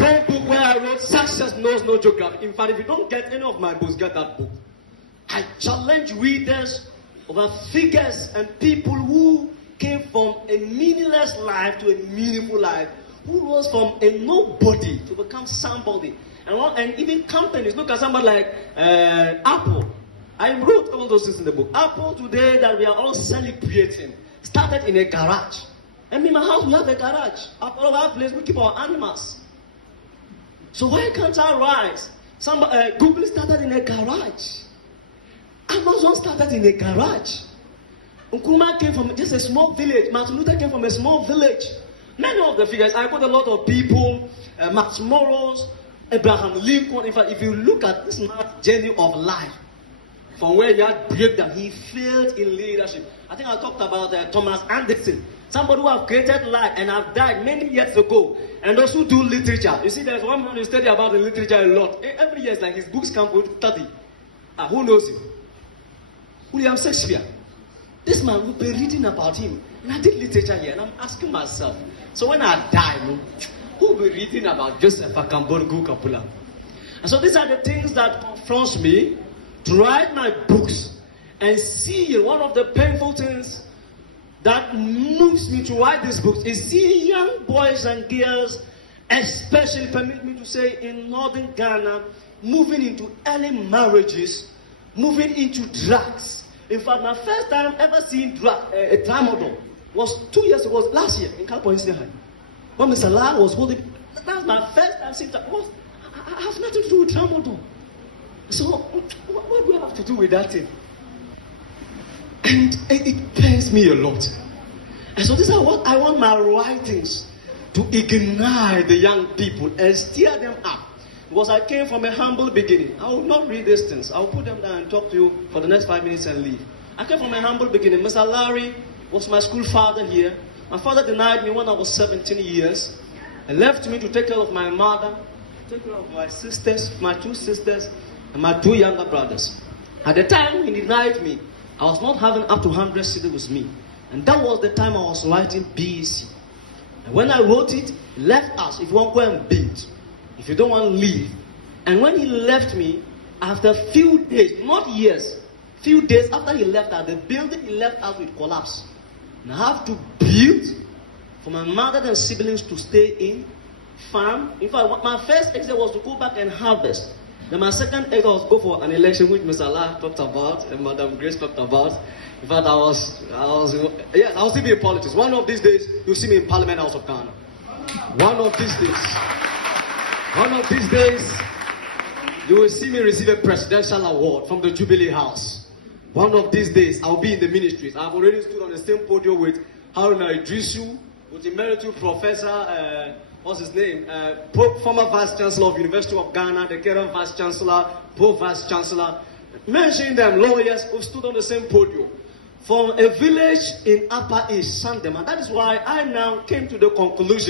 great book where I wrote Success Knows No Geography. In fact, if you don't get any of my books, get that book. I challenge readers over figures and people who came from a meaningless life to a meaningful life, who rose from a nobody to become somebody. And even companies, look at somebody like Apple. I wrote all those things in the book. Apple today that we are all celebrating started in a garage. And in my house we have a garage. At all of our place we keep our animals. So why can't I rise? Google started in a garage. Amazon started in a garage. Nkrumah came from just a small village. Martin Luther came from a small village. Many of the figures, I quote a lot of people, Max Morrows, Abraham Lincoln. In fact, if you look at this man's journey of life, from where he had breakdown, he failed in leadership. I think I talked about Thomas Anderson, somebody who have created life and have died many years ago. And those who do literature, you see, there's one man who study about the literature a lot. Every year, it's like his books come to study. Who knows him? William Shakespeare. This man will be reading about him. And I did literature here, and I'm asking myself, so when I die, who will be reading about Joseph Akamborgu Kapula? And so these are the things that confronts me to write my books and see one of the painful things that moves me to write these books is seeing young boys and girls, especially, permit me to say, in northern Ghana, moving into early marriages, moving into drugs. In fact, my first time ever seeing a tramadol was 2 years ago, last year in California High. When Mr. Lal was holding, that's my first time seeing tramadol. I have nothing to do with tramadol. So, what do I have to do with that thing? And it pains me a lot. And so, this is what I want my writings to ignite the young people and stir them up. Because I came from a humble beginning. I will not read these things. I will put them down and talk to you for the next 5 minutes and leave. I came from a humble beginning. Mr. Larry was my school father here. My father denied me when I was 17 years and left me to take care of my mother, take care of my sisters, my 2 sisters, and my 2 younger brothers. At the time he denied me, I was not having up to 100 cities with me. And that was the time I was writing BEC. And when I wrote it, he left us. If you want to go and build, if you don't want to leave. And when he left me, after a few days, not years, few days after he left us, the building he left us with collapsed. And I have to build for my mother and siblings to stay in, farm. In fact, my first exit was to go back and harvest. Then my second exit was to go for an election which Mr. Allah talked about and Madam Grace talked about. In fact, I was still in politics. One of these days, you'll see me in Parliament House of Ghana. One of these days, you will see me receive a presidential award from the Jubilee House. One of these days, I'll be in the ministries. I've already stood on the same podium with Haruna Idrisu, with Emeritus Professor, what's his name? Former Vice Chancellor of University of Ghana, the current Vice Chancellor, Vice Chancellor. Mentioning them, lawyers who stood on the same podium. From a village in Upper East, Sandem. And that is why I now came to the conclusion